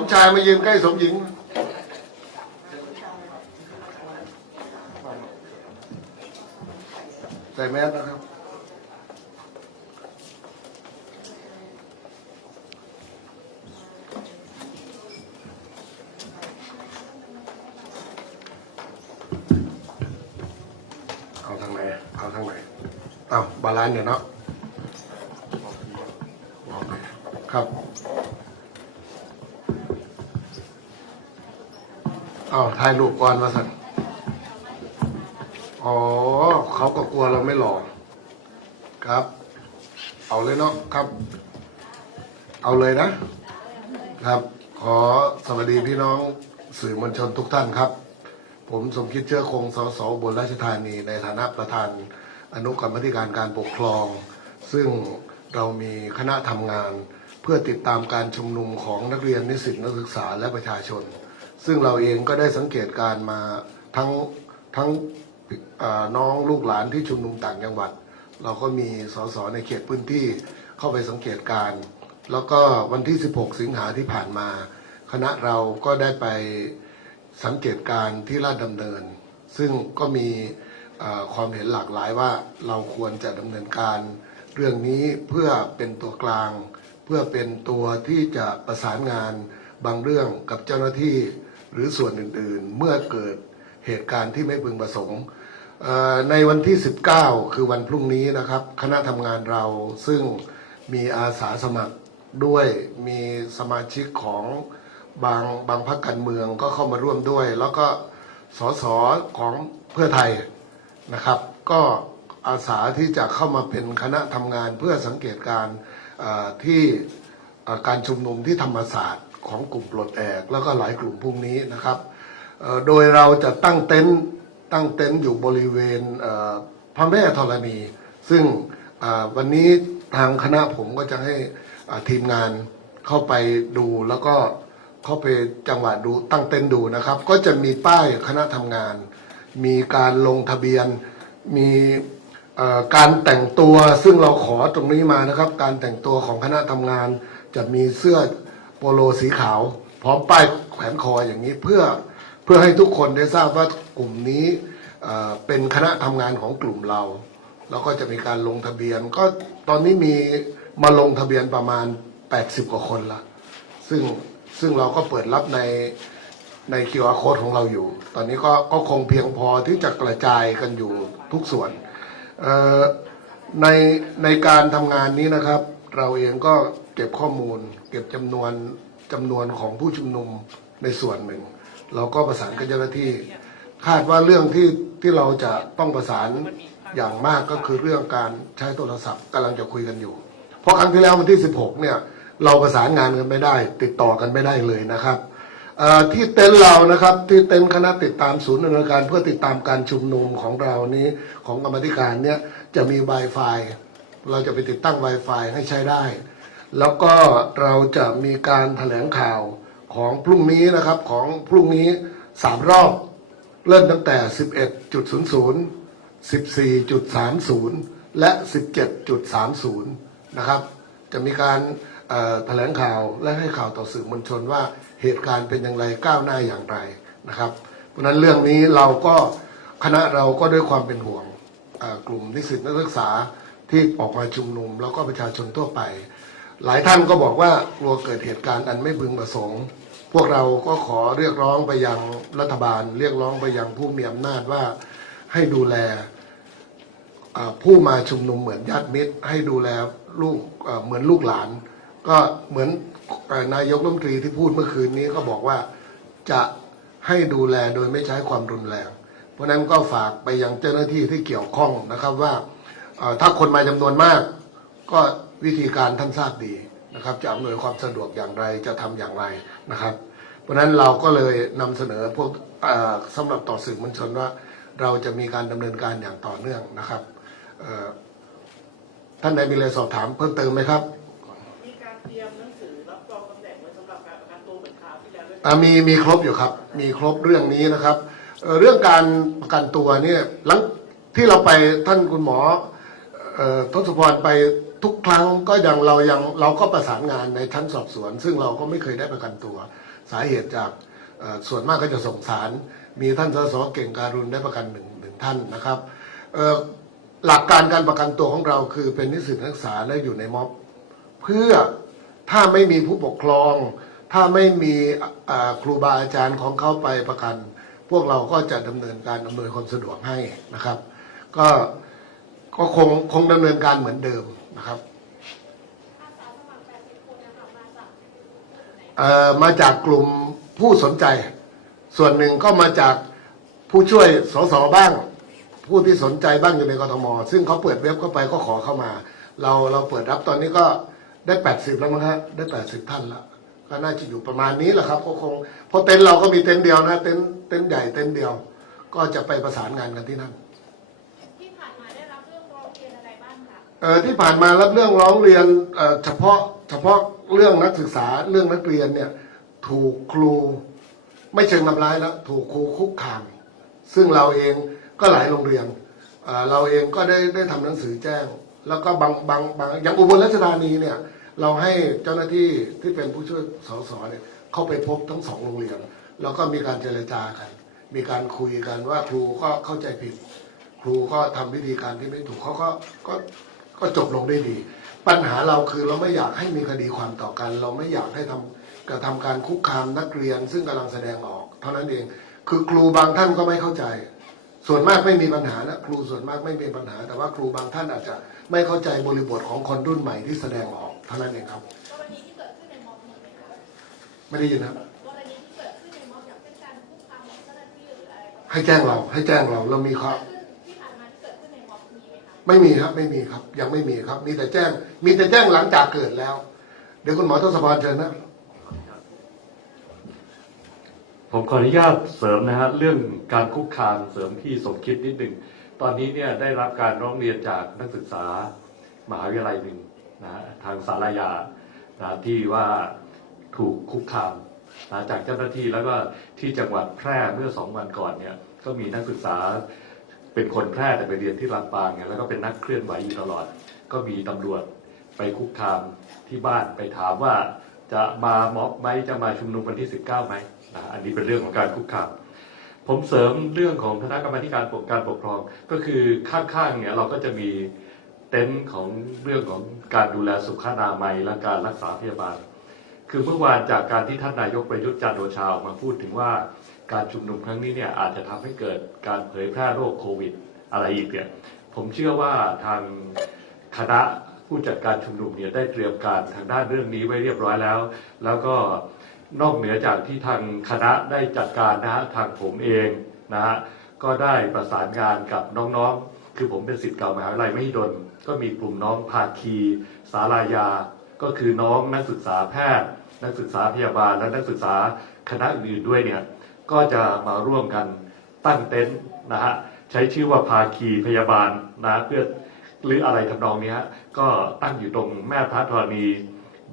มชายมายืนใกล้สมหญิง ใส่แมสนะครับ เอาทางไหน เอาทางไหน เอาบาลานซ์เดี๋ยวเนาะโอเคครับ เอาถ่ายรูปก่อนมาสั่นอ๋อ เขาก็กลัวเราไม่หล่อครับ เอาเลยเนาะครับ เอาเลยนะ ครับ ขอสวัสดีพี่น้องสื่อมวลชนทุกท่านครับ ผมสมคิดเชื้อคงสสบนราชธานีในฐานะประธานอนุกรรมธิการการปกครอง ซึ่งเรามีคณะทำงาน เพื่อติดตามการชุมนุมของนักเรียนนิสิตนักศึกษาและประชาชน ซึ่งเราเองก็ได้สังเกตการมาทั้งทั้งน้องลูกหลานที่ชุมนุมต่างจังหวัด เราก็มีสสในเขตพื้นที่เข้าไปสังเกตการ แล้วก็วันที่ 16 สิงหาที่ผ่านมา คณะเราก็ได้ไปสังเกตการที่ลาดดำเนิน ซึ่งก็มีความเห็นหลากหลายว่าเราควรจะดำเนินการเรื่องนี้เพื่อเป็นตัวกลาง เพื่อเป็นตัวที่จะประสานงานบางเรื่องกับเจ้าหน้าที่ หรือส่วนอื่นๆ เมื่อเกิดเหตุการณ์ที่ไม่พึงประสงค์ในวันที่ 19 คือวันพรุ่งนี้นะครับ คณะทำงานเราซึ่งมีอาสาสมัครด้วยมีสมาชิกของบางบางพรรคการเมืองก็เข้ามาร่วมด้วย แล้วก็สสของเพื่อไทยนะครับ ก็อาสาที่จะเข้ามาเป็นคณะทำงานเพื่อสังเกตการที่การชุมนุมที่ธรรมศาสตร์ ของกลุ่มปลดแอกแล้วก็หลายกลุ่มพวกนี้นะครับโดยเราจะตั้งเต็นท์ตั้งเต็นท์อยู่บริเวณพระแม่ธรณี ซึ่งวันนี้ทางคณะผมก็จะให้ทีมงานเข้าไปดูแล้วก็เข้าไปจังหวัดดูตั้งเต็นท์ดูนะครับ ก็จะมีป้ายคณะทำงาน มีการลงทะเบียนมีการแต่งตัวซึ่งเราขอตรงนี้มานะครับ การแต่งตัวของคณะทำงานจะมีเสื้อ โปโลสีขาว พร้อมป้ายแขวนคออย่างนี้เพื่อเพื่อให้ทุกคนได้ทราบว่ากลุ่มนี้เป็นคณะทำงานของกลุ่มเรา แล้วก็จะมีการลงทะเบียน ก็ตอนนี้มีมาลงทะเบียนประมาณ 80 กว่าคนละซึ่งซึ่งเราก็เปิดรับในใน QR code ของเราอยู่ ตอนนี้ก็ก็คงเพียงพอที่จะกระจายกันอยู่ทุกส่วนในในการทำงานนี้นะครับ เราเองก็เก็บข้อมูล เก็บจำนวนจำนวนของผู้ชุมนุมในส่วนหนึ่ง เราก็ประสานกับเจ้าหน้าที่ คาดว่าเรื่องที่ที่เราจะต้องประสานอย่างมากก็คือเรื่องการใช้โทรศัพท์กำลังจะคุยกันอยู่ เพราะครั้งที่แล้ววันที่ 16 เนี่ยเราประสานงานกันไม่ได้ ติดต่อกันไม่ได้เลยนะครับที่เต็นท์เรานะครับที่เต็นท์คณะติดตามศูนย์ดำเนินการเพื่อติดตามการชุมนุมของเรานี้ของกรรมธิการเนี่ยจะมี Wi-Fi เราจะไปติดตั้ง Wi-Fi ให้ใช้ได้ แล้วก็เราจะมีการแถลงข่าวของพรุ่งนี้นะครับของพรุ่งนี้สามรอบ เริ่มตั้งแต่ 11.00 14.30 และ 17.30 นะครับ จะมีการแถลงข่าวและให้ข่าวต่อสื่อมวลชนว่าเหตุการณ์เป็นอย่างไรก้าวหน้าอย่างไรนะครับ เพราะนั้นเรื่องนี้เราก็คณะเราก็ด้วยความเป็นห่วงกลุ่มนิสิตนักศึกษา ที่ออกมาชุมนุม แล้วก็ประชาชนทั่วไป หลายท่านก็บอกว่ากลัวเกิดเหตุการณ์อันไม่พึงประสงค์ พวกเราก็ขอเรียกร้องไปยังรัฐบาล เรียกร้องไปยังผู้มีอำนาจว่าให้ดูแลผู้มาชุมนุมเหมือนญาติมิตร ให้ดูแลลูกเหมือนลูกหลาน ก็เหมือนนายกรัฐมนตรีที่พูดเมื่อคืนนี้ก็บอกว่าจะให้ดูแลโดยไม่ใช้ความรุนแรง เพราะนั้นก็ฝากไปยังเจ้าหน้าที่ที่เกี่ยวข้องนะครับว่า ถ้าคนมาจำนวนมาก ก็วิธีการท่านทราบดีนะครับ จะอำนวยความสะดวกอย่างไรจะทำอย่างไรนะครับ เพราะฉะนั้นเราก็เลยนำเสนอพวกเอ่อสำหรับต่อสื่อมวลชนว่า เราจะมีการดำเนินการอย่างต่อเนื่องนะครับเอ่อท่านใดมีอะไรสอบถามเพิ่มเติมไหมครับมีการเตรียมหนังสือรับรองตำแหน่งไว้สำหรับการประกันตัวเหมือนคราวที่แล้วด้วยอ่ามีมีครบอยู่ครับ มีครบเรื่องนี้นะครับเอ่อเรื่องการประกันตัวเนี่ยหลังที่เราไปท่านคุณหมอเอ่อ ทศพรไปทุกครั้งก็ยังเรายังเราก็ประสานงานในชั้นสอบสวน ซึ่งเราก็ไม่เคยได้ประกันตัว สาเหตุจากส่วนมากก็จะส่งสาร มีท่านสสเก่งการุณได้ประกันหนึ่งหนึ่งท่านนะครับหลักการการประกันตัวของเราคือเป็นนิสิตนักศึกษาและอยู่ในม็อบ เพื่อถ้าไม่มีผู้ปกครอง ถ้าไม่มีครูบาอาจารย์ของเขาไปประกัน พวกเราก็จะดำเนินการอำนวยความสะดวกให้นะครับ ก็ ก็คงคงดำเนินการเหมือนเดิมนะครับเอ่อมาจากกลุ่มผู้สนใจ ส่วนหนึ่งก็มาจากผู้ช่วยสสบ้าง ผู้ที่สนใจบ้างอยู่ในกทม ซึ่งเขาเปิดเว็บเข้าไปก็ขอเข้ามา เราเราเปิดรับตอนนี้ก็ได้ 80 แล้วมั้งฮะได้ 80 ท่านแล้วก็น่าจะอยู่ประมาณนี้แหละครับก็คงเพราะเต็นท์เราก็มีเต็นท์เดียวนะเต็นท์เต็นท์ใหญ่เต็นท์เดียว ก็จะไปประสานงานกันที่นั่น ที่ผ่านมารับเรื่องร้องเรียนเฉพาะเฉพาะเรื่องนักศึกษาเรื่องนักเรียนเนี่ยถูกครูไม่เชิงทำร้ายแล้วถูกครูคุกคาม ซึ่งเราเองก็หลายโรงเรียนเราเองก็ได้ได้ทำหนังสือแจ้ง แล้วก็บางบางบางอย่างอุบลราชธานีเนี่ยเราให้เจ้าหน้าที่ที่เป็นผู้ช่วยสสเนี่ยเข้าไปพบทั้งสองโรงเรียน แล้วก็มีการเจรจากัน มีการคุยกันว่าครูก็เข้าใจผิด ครูก็ทำวิธีการที่ไม่ถูกเขาก็ก็ ก็จบลงได้ดี ปัญหาเราคือเราไม่อยากให้มีคดีความต่อกัน เราไม่อยากให้ทำกระทำการคุกคามนักเรียนซึ่งกำลังแสดงออก เท่านั้นเองคือครูบางท่านก็ไม่เข้าใจ ส่วนมากไม่มีปัญหานะครูส่วนมากไม่มีปัญหา แต่ว่าครูบางท่านอาจจะไม่เข้าใจบริบทของคนรุ่นใหม่ที่แสดงออกเท่านั้นเองครับกรณีที่เกิดขึ้นในม็อบมีไหมคะไม่ได้ยินนะครับกรณีที่เกิดขึ้นในม็อบอย่างเช่นการคุกคามของเจ้าหน้าที่หรืออะไรประมาณให้แจ้งเราให้แจ้งเราเรามีครับ ไม่มีครับไม่มีครับ ยังไม่มีครับ มีแต่แจ้ง มีแต่แจ้งหลังจากเกิดแล้ว เดี๋ยวคุณหมอทศพรเชิญนะผมขออนุญาตเสริมนะฮะเรื่องการคุกคามเสริมที่สมคิดนิดหนึ่งตอนนี้เนี่ยได้รับการร้องเรียนจากนักศึกษามหาวิทยาลัยหนึ่งนะฮะทางสารยานะที่ว่าถูกคุกคามนะจากเจ้าหน้าที่แล้วก็ที่จังหวัดแพร่เมื่อสองวันก่อนเนี่ยก็มีนักศึกษา เป็นคนแพร่แต่ไปเรียนที่ลำปางเนี่ยแล้วก็เป็นนักเคลื่อนไหวอยู่ตลอด ก็มีตำรวจไปคุกคามที่บ้านไปถามว่าจะมาม็อบไหมจะมาชุมนุมวันที่ 19ไหมนะอันนี้เป็นเรื่องของการคุกคามผมเสริมเรื่องของคณะกรรมการปกการปกครอง ก็คือข้างๆเนี่ยเราก็จะมีเต็นท์ของเรื่องของการดูแลสุขอนามัยและการรักษาพยาบาล คือเมื่อวานจากการที่ท่านนายกประยุทธ์จันทร์โอชาออกมาพูดถึงว่า การชุมนุมครั้งนี้เนี่ยอาจจะทำให้เกิดการเผยแพร่โรคโควิด อะไรอีกเนี่ยผมเชื่อว่าทางคณะผู้จัดการชุมนุมเนี่ยได้เตรียมการทางด้านเรื่องนี้ไว้เรียบร้อยแล้ว แล้วก็นอกเหนือจากที่ทางคณะได้จัดการนะฮะทางผมเองนะฮะก็ได้ประสานงานกับน้องๆ คือผมเป็นศิษย์เก่ามหาวิทยาลัยมหิดล ก็มีกลุ่มน้องภาคีสารายา ก็คือน้องนักศึกษาแพทย์ นักศึกษาพยาบาลและนักศึกษาคณะอื่นด้วยเนี่ย ก็จะมาร่วมกันตั้งเต็นท์นะฮะใช้ชื่อว่าภาคีพยาบาลนะเพื่อหรืออะไรทำนองนี้ก็ตั้งอยู่ตรงแม่พระธรณี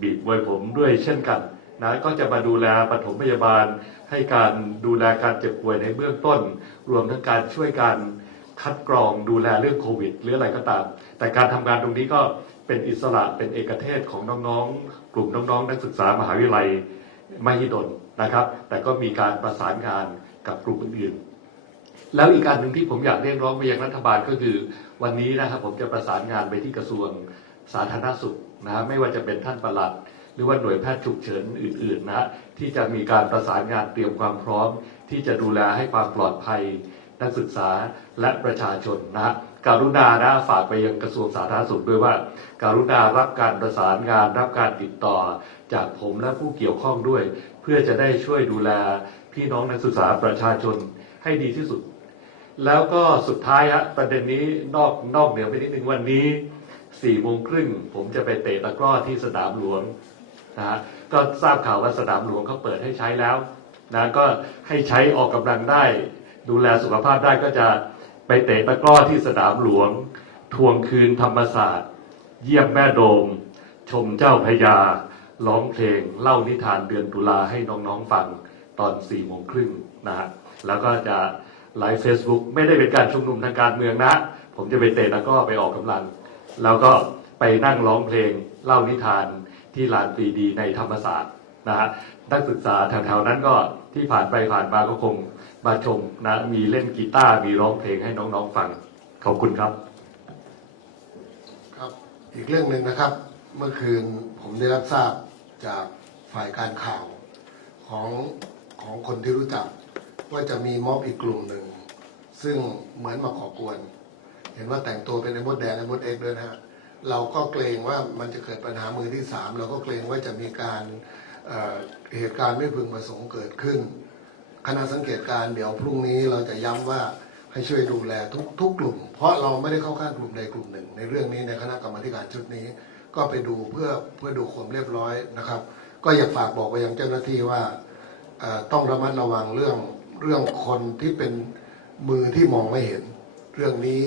บีบมวยผมด้วยเช่นกันนะก็จะมาดูแลปฐมพยาบาล ให้การดูแลการเจ็บป่วยในเบื้องต้น รวมทั้งการช่วยการคัดกรองดูแลเรื่องโควิด หรืออะไรก็ตาม แต่การทำงานตรงนี้ก็เป็นอิสระเป็นเอกเทศของน้องๆ กลุ่มน้องๆ นักศึกษามหาวิทยาลัยมหิดล นะครับ แต่ก็มีการประสานงานกับกลุ่มอื่นๆ แล้วอีกการหนึ่งที่ผมอยากเรียกร้องไปยังรัฐบาลก็คือ วันนี้นะครับผมจะประสานงานไปที่กระทรวงสาธารณสุขนะฮะไม่ว่าจะเป็นท่านประหลัด หรือว่าหน่วยแพทย์ฉุกเฉินอื่นๆนะฮะที่จะมีการประสานงานเตรียมความพร้อม ที่จะดูแลให้ความปลอดภัยนักศึกษาและประชาชนนะฮะการุณานะฝากไปยังกระทรวงสาธารณสุขด้วยว่า การุณารับการประสานงานรับการติดต่อ จากผมและผู้เกี่ยวข้องด้วย เพื่อจะได้ช่วยดูแลพี่น้องนักศึกษาประชาชนให้ดีที่สุด แล้วก็สุดท้ายฮะประเด็นนี้นอกนอกเหนือไปนิดนึงวันนี้สี่โมงครึ่งผมจะไปเตะตะกร้อที่สนามหลวงนะฮะก็ทราบข่าวว่าสนามหลวงเขาเปิดให้ใช้แล้วนะก็ให้ใช้ออกกำลังได้ ดูแลสุขภาพได้ก็จะไปเตะตะกร้อที่สนามหลวง ทวงคืนธรรมศาสตร์ เยี่ยมแม่โดม ชมเจ้าพยา ร้องเพลงเล่านิทานเดือนตุลาให้น้องๆฟังตอน4ี่โมงครึ่งนะฮะแล้วก็จะไลฟ์เฟซบุ๊กไม่ได้เป็นการชุมนุมทางการเมืองนะผมจะไปเตะแล้วก็ไปออกกำลัง แล้วก็ไปนั่งร้องเพลงเล่านิทานที่ลานปรีดีในธรรมศาสตร์นะฮะนักศึกษาแถวๆนั้นก็ที่ผ่านไปผ่านมาก็คงมาชมนะมีเล่นกีตาร์มีร้องเพลงให้น้องๆฟังขอบคุณครับครับ อีกเรื่องหนึ่งนะครับ เมื่อคืนผมได้รับทราบ จากฝ่ายการข่าวของของคนที่รู้จัก ว่าจะมีม็อบอีกกลุ่มหนึ่ง ซึ่งเหมือนมาก่อกวน เห็นว่าแต่งตัวเป็นไอ้มดแดงไอ้มดเอ็กด้วยนะฮะเราก็เกรงว่ามันจะเกิดปัญหามือที่สามเราก็เกรงว่าจะมีการเเหตุการณ์ไม่พึงประสงค์เกิดขึ้น คณะสังเกตการเดี๋ยวพรุ่งนี้เราจะย้ำว่าให้ช่วยดูแลทุกทุกกลุ่ม เพราะเราไม่ได้เข้าข้างกลุ่มใดกลุ่มหนึ่ง ในเรื่องนี้ในคณะกรรมการชุดนี้ ก็ไปดูเพื่อเพื่อดูความเรียบร้อยนะครับ ก็อยากฝากบอกไปยังเจ้าหน้าที่ว่าต้องระมัดระวังเรื่องเรื่องคนที่เป็นมือที่มองไม่เห็น เรื่องนี้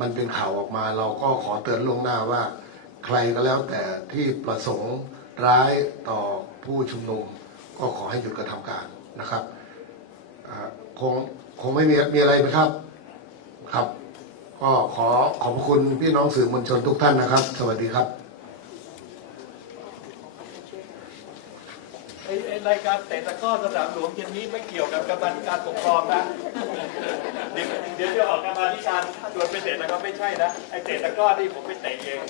มันเป็นข่าวออกมา เราก็ขอเตือนล่วงหน้าว่า ใครก็แล้วแต่ที่ประสงค์ร้ายต่อผู้ชุมนุม ก็ขอให้หยุดกระทำการนะครับคงคงไม่มีมีอะไรไหมครับครับ ก็ขอขอบคุณพี่น้องสื่อมวลชนทุกท่านนะครับ สวัสดีครับ ไอ้ไอ้ รายการเตะตะก้อสนามหลวงเย็นนี้ไม่เกี่ยวกับกรรมาธิการปกครองนะ เดี๋ยวเดี๋ยวจะออกกรรมาธิการชวนไปเตะตะก้อไม่ใช่นะ ไอเตะตะก้อนี่ผมไปเตะเอง